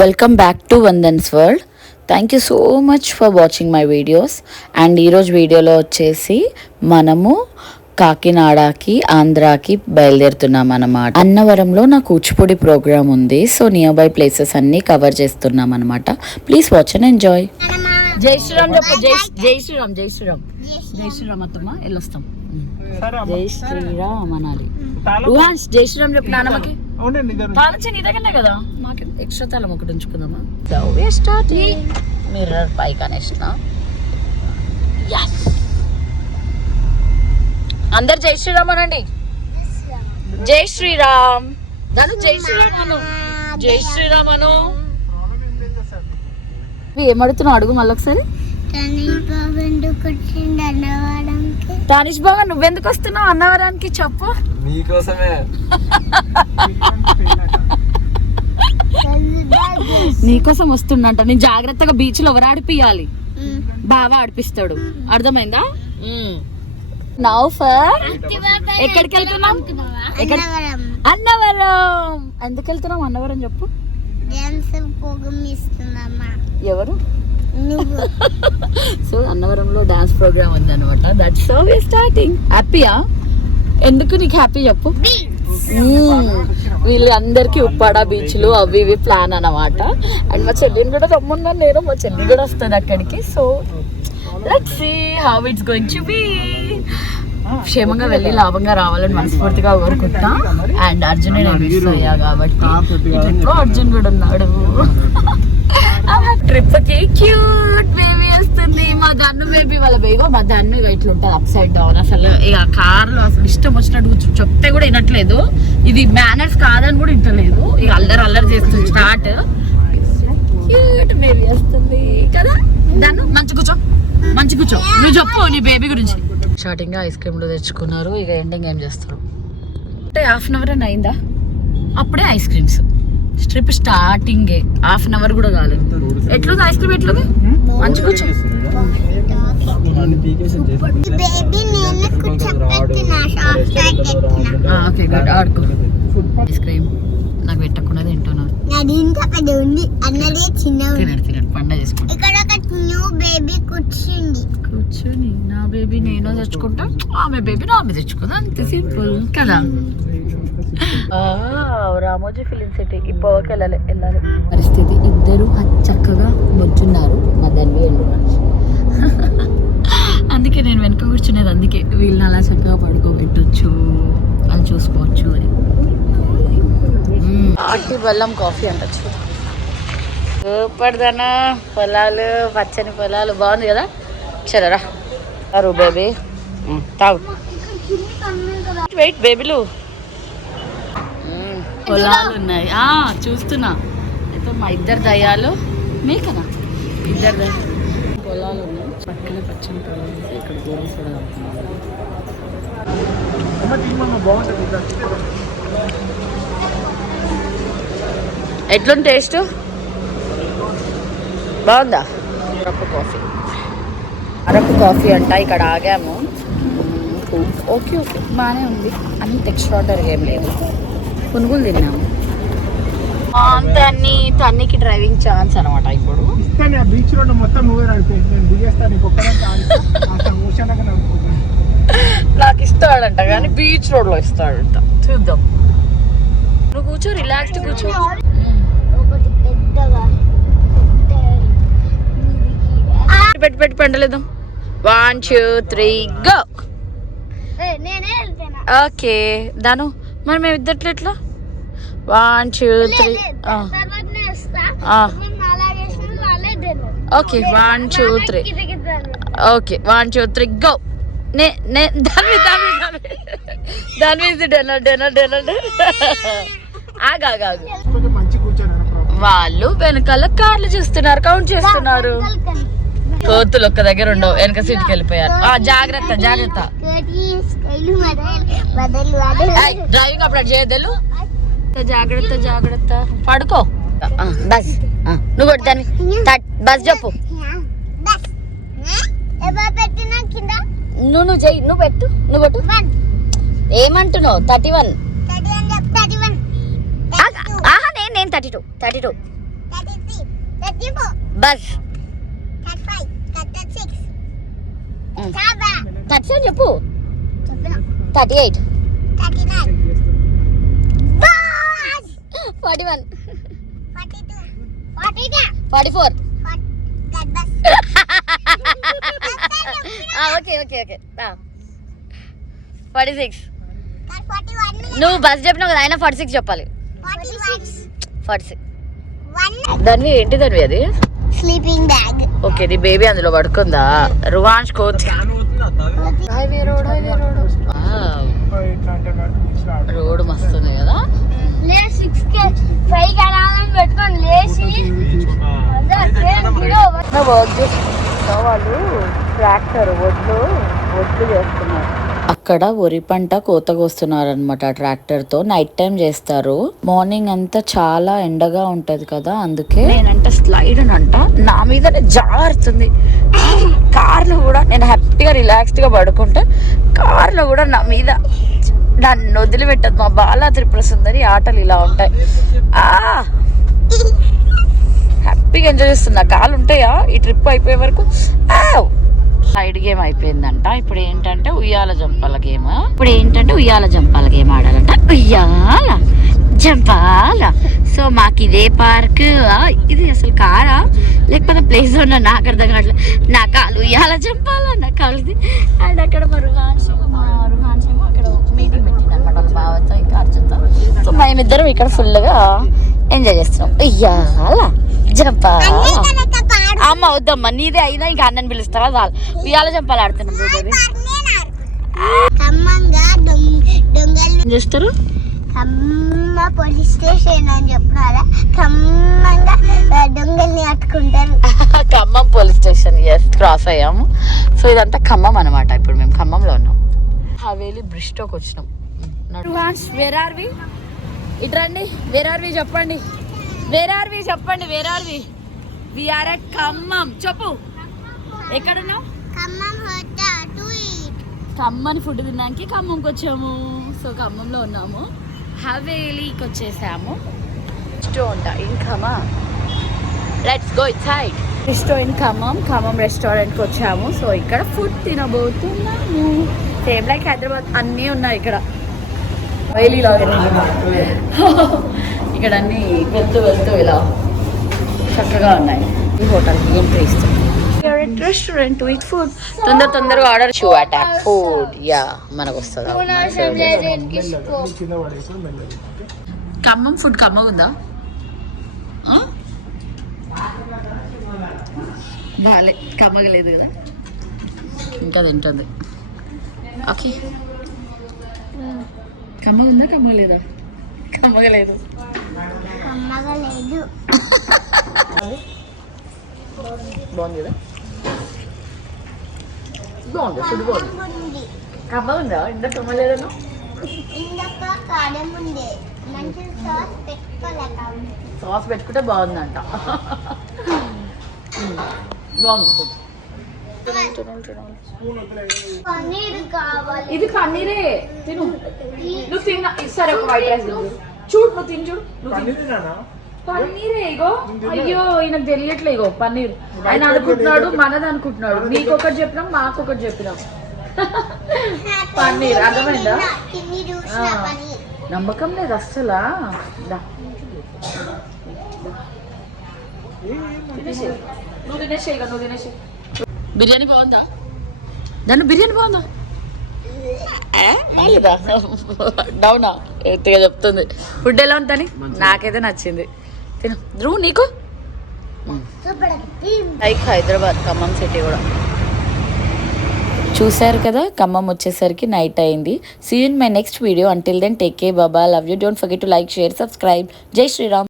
Welcome back to Vandan's world. Thank you so much for watching my videos. And ఈరోజు వీడియోలో వచ్చేసి మనము కాకినాడకి ఆంధ్రాకి బయలుదేరుతున్నాం అన్నమాట. అన్నవరంలో నా కూచిపూడి ప్రోగ్రామ్ ఉంది. సో నియర్ బై ప్లేసెస్ అన్నీ కవర్ చేస్తున్నాం అనమాట. Please watch and enjoy. జై శ్రీరామ్ చెప్పు. జై శ్రీరామ్. జై శ్రీరామ్. జై శ్రీరామ్ అత్తమ్మ వెళ్ళొస్తాం. జై శ్రీరామ్ అనాలి. జై శ్రీరామ్ చెప్పు నాన్నమ్మకి. తాళం నీ దగ్గరనే కదా, మాకు ఎక్స్ట్రా తాళం ఒకటి ఉంచుకుందామా. మిర్రర్ పైకి అనేసిన. అందరు జై శ్రీరామ్ అనండి. జై శ్రీరామ్. దాని జై శ్రీరామ్ అను. జై శ్రీరామ్ అను. ఏమడుతున్నావు అడుగు మళ్ళీ ఒకసారి. తానిష్ బాబా నువ్వెందుకు వస్తున్నావు అన్నవరానికి చెప్పు. నీకోసమే. నీకోసం వస్తుండంట. నేను జాగ్రత్తగా బీచ్ లో ఎవరు ఆడిపియాలి, బాగా ఆడిపిస్తాడు. అర్థమైందా? నౌ ఫర్ ఎక్కడికి వెళ్తున్నాం? అన్నవరం. ఎందుకు వెళ్తున్నాం అన్నవరం చెప్పు. ఎవరు? సో అన్నవరంలో డాన్స్ ప్రోగ్రామ్ ఉంది అనమాట. That's so we starting. హ్యాపీయా? ఎందుకు నీకు హ్యాపీ చెప్పు. వీళ్ళందరికీ ఉప్పాడ బీచ్లు అవి ఇవి ప్లాన్ అనమాట. అండ్ మా చెల్లిని కూడా రమ్మన్నాను నేను. మా చెల్లి కూడా వస్తుంది అక్కడికి. So let's see how it's going to be. క్షేమంగా వెళ్ళి లాభంగా రావాలని మనస్ఫూర్తిగా కోరుకుంటా. అండ్ అర్జున్ నేను మిస్ అయ్యా కాబట్టి ట్రిప్ లో అర్జున్ కూడా ఉన్నాడు. ట్రిప్ కి క్యూట్ బేబీ వస్తుంది. మా ధన్ను బేబీ వాళ్ళ బేబీ. మా ధన్ను ఇట్లా ఉంటుంది అప్ సైడ్ డౌన్. అసలు ఇక కార్ లో అసలు ఇష్టం వచ్చినట్టు చెప్తే కూడా వినట్లేదు. ఇది మేనర్స్ కాదని కూడా వింటలేదు. ఇక అల్లరి చేస్తుంది స్టార్ట్. క్యూట్ బేబీ వస్తుంది కదా. ధన్ను మంచి కూర్చో. నువ్వు చెప్పు నీ బేబీ గురించి. స్టార్టింగ్ ఐస్ క్రీమ్లు తెచ్చుకున్నారు. ఇక ఎండింగ్ ఏం చేస్తారు అంటే హాఫ్ అన్ అవర్ అని అయిందా అప్పుడే ice creams. Trip starting half an hour కూడా కాలేదు. ఎట్లుంది ఐస్ క్రీమ్? ఎట్లుంది? మంచి కూర్చో. Okay good. ఆడుకో. ఐస్ క్రీమ్ నాకు పెట్టకుండా తింటున్నాను. తినడు పండగ చేసుకుంటా. కూర్చొని నా బేబీ నేను తెచ్చుకుంటా, ఆమె బేబీ నా ఆమె తెచ్చుకుందా. అంతే సింపుల్ కదా. రామోజీ ఫిలిం సిటీ ఇప్పటికి వెళ్ళాలి. పరిస్థితి ఇద్దరు చక్కగా బొచ్చున్నారు. మా దాన్ని వెళ్ళు అందుకే నేను వెనక కూర్చునేది. అందుకే వీళ్ళని అలా చక్కగా పడుకోబెట్టచ్చు, అది చూసుకోవచ్చు అని. అట్టి బెల్లం కాఫీ అంటచ్చు. సూపర్దనా. పొలాలు, పచ్చని పొలాలు, బాగుంది కదా. చలరా బేబీ తాగు. వెయిట్ బేబీలు. పొలాలు ఉన్నాయి చూస్తున్నా. అయితే మా ఇద్దరు దయ్యాలు మీకనా? ఇద్దరు దయ్యాలు. పొలాలు ఉన్నాయి పక్కన, పచ్చని పొలాలు. ఇక్కడ గోల్స్ కూడా ఎట్లుంది టేస్ట్? బాగుందా? అరకు కాఫీ అంట. ఇక్కడ ఆగాము. ఓకే బాగానే ఉంది. అంత ఎక్స్ట్రాడనరీ ఏం లేదు. పునుగులు తిన్నాము. తన్నికి డ్రైవింగ్ ఛాన్స్ అనమాట. ఇప్పుడు నాకు ఇస్తాడంట కానీ బీచ్ రోడ్ లో ఇస్తాడంట. చూద్దాం. నువ్వు కూర్చో, రిలాక్స్డ్ కూర్చో. పెట్టి పండలేదాం. 1 2 3 గో. ఓకే దాను. మరి మేము ఇద్దట్లో ఎట్లా? 1 2 3. ఓకే 1 2 3. Okay 1 2 3 go. దాని ఆగాగు. వాళ్ళు వెనకాల కార్లు చూస్తున్నారు, కౌంట్ చేస్తున్నారు. కోతులు ఒక్క దగ్గర ఉండవు, వెనక సీట్కి వెళ్ళిపోయారు. జాగ్రత్త. డ్రైవింగ్ అప్పుడు చేయదలు. జాగ్రత్త. పడుకో. బస్ నువ్వు కొడతాను. బస్ చెప్పు. నువ్వు చెయ్యి. నువ్వు పెట్టు. నువ్వు కొట్టు. ఏమంటున్నావు? 31. నేను 32. బస్ 37 చెప్పు 38 41 44 ఓకే 46 నువ్వు బస్ చెప్పినావు కదా అయినా 46 చెప్పాలి 46 దాన్ని ఏంటి దాన్ని అది స్లీపింగ్ బ్యాగ్. ఓకే నీ బేబీ అందులో పడుకుందా రువాంష్ కోచ్ రోడ్ మస్తుంది కదా పెట్టుకొని లేచి వర్క్ చేస్తున్నా వాళ్ళు ట్రాక్టర్ ఒడ్లు చేస్తున్నారు అక్కడ వరి పంట కోత కోస్తున్నారు అనమాట ట్రాక్టర్ తో నైట్ టైం చేస్తారు మార్నింగ్ అంతా చాలా ఎండగా ఉంటది కదా అందుకే నేనంట స్లైడ్ అంట నా మీదనే జారుతుంది కార్లో కూడా నేను హ్యాపీగా రిలాక్స్డ్ గా పడుకుంటే కార్లో కూడా నా మీద నన్ను వదిలిపెట్టదు మా బాలా త్రిపుర సుందరి ఆటలు ఇలా ఉంటాయి హ్యాపీగా ఎంజాయ్ చేస్తున్నా కాలు ఉంటాయా ఈ ట్రిప్ అయిపోయే వరకు సైడ్ గేమ్ అయిపోయిందంట ఇప్పుడు ఏంటంటే ఉయ్యాల జంపాల గేమ్ ఆడాలంట ఉయ్యాల జంపాల సో మాకు ఇదే పార్క్ ఇది అసలు కారా లేకపోతే ప్లేస్ ఉన్నా నాకు అర్థం కావట్లేదు నా కాలు ఉయ్యాల జంపాల నా కాలుది అండ్ అక్కడ మా రుహాన్స్ ఏమో అక్కడ మీటింగ్ పెట్టింది అనమాట వాళ్ళ బావతో ఇంకా అర్జున్తో సో మేమిద్దరం ఇక్కడ ఫుల్గా ఎంజాయ్ చేస్తున్నాం ఉయ్యాల జంపాల అమ్మ వద్దమ్మా నీదే అయినా ఇంకా అన్నని పిలుస్తావా చాలు ఉయ్యాల జంపాలు ఆడుతున్నాం ఏం చేస్తారు పోలీస్ స్టేషన్ అని చెప్పినారా ఖమ్మంగా దొంగల్ని అట్టుకుంటారు ఖమ్మం పోలీస్ స్టేషన్ క్రాస్ అయ్యాము సో ఇదంతా ఖమ్మం అనమాట ఇప్పుడు మేము ఖమ్మంలో ఉన్నాం హవేలీ బ్రిస్టోకి వచ్చినాం వేర్ ఆర్ వి ఇట్రండి వేర్ ఆర్ వి చెప్పండి వి ఆర్ ఎట్ ఖమ్మం చెప్పు ఎక్కడున్నావు ఖమ్మం ఫుడ్ తినడానికి ఖమ్మంకి వచ్చాము సో ఖమ్మంలో ఉన్నాము హవేలీకి వచ్చేసాము in Khammam let's go inside in Khammam రెస్టారెంట్కి వచ్చాము సో ఇక్కడ ఫుడ్ తినబోతున్నాము సేమ్ లైక్ హైదరాబాద్ అన్నీ ఉన్నాయి ఇక్కడ హవేలీలో ఇక్కడ అన్నీ వెళ్తూ ఇలా చక్కగా ఉన్నాయి ఈ హోటల్కి ఎంట్రీ ఇస్తాం రెస్టారెంట్ విత్ ఫుడ్ తొందరగా ఆర్డర్ అటాక్ ఫుడ్ యా మనకు వస్తుంది ఖమ్మం ఫుడ్ ఖమ్మం ఉందా బాలే కమ్మగలేదు కదా ఇంకా తింటుంది ఓకే కమ్మగుందా కమ్మగలేదా కమ్మగలేదు బాగుంది కదా బాగుంది ఫుడ్ బాగుంది కమ్మగుందా ఇంత కమ్మలేదను సాస్ పెట్టుకుంటే బాగుందంట బాగుంది ఫుడ్ ఇది పన్నీరే తిను నువ్వు తిన్నా సరే ఒక వైట్ రైస్ చూడు నువ్వు తిని చూడు పన్నీరే ఇగో అయ్యో ఈయనకు తెలియట్లే ఇగో పన్నీర్ ఆయన అనుకుంటున్నాడు మనది అనుకుంటున్నాడు నీకొకటి చెప్పినాం మాకొకటి చెప్పినాం పన్నీర్ అర్థమైందా నమ్మకం లేదు అస్సలా నువ్వు తినేసే ఇక నువ్వు తినేసే బిర్యానీ బాగుందా దాన్ని బిర్యానీ బాగుందా డౌనా ఎత్తిగా చెప్తుంది ఫుడ్ ఎలా ఉందని నాకైతే నచ్చింది తిను ధ్రువ్ నీకు లైక్ హైదరాబాద్ ఖమ్మం సిటీ కూడా చూసారు కదా ఖమ్మం వచ్చేసరికి నైట్ అయింది see you in my next video until then take care Baba love you don't forget to like share subscribe జై శ్రీరామ్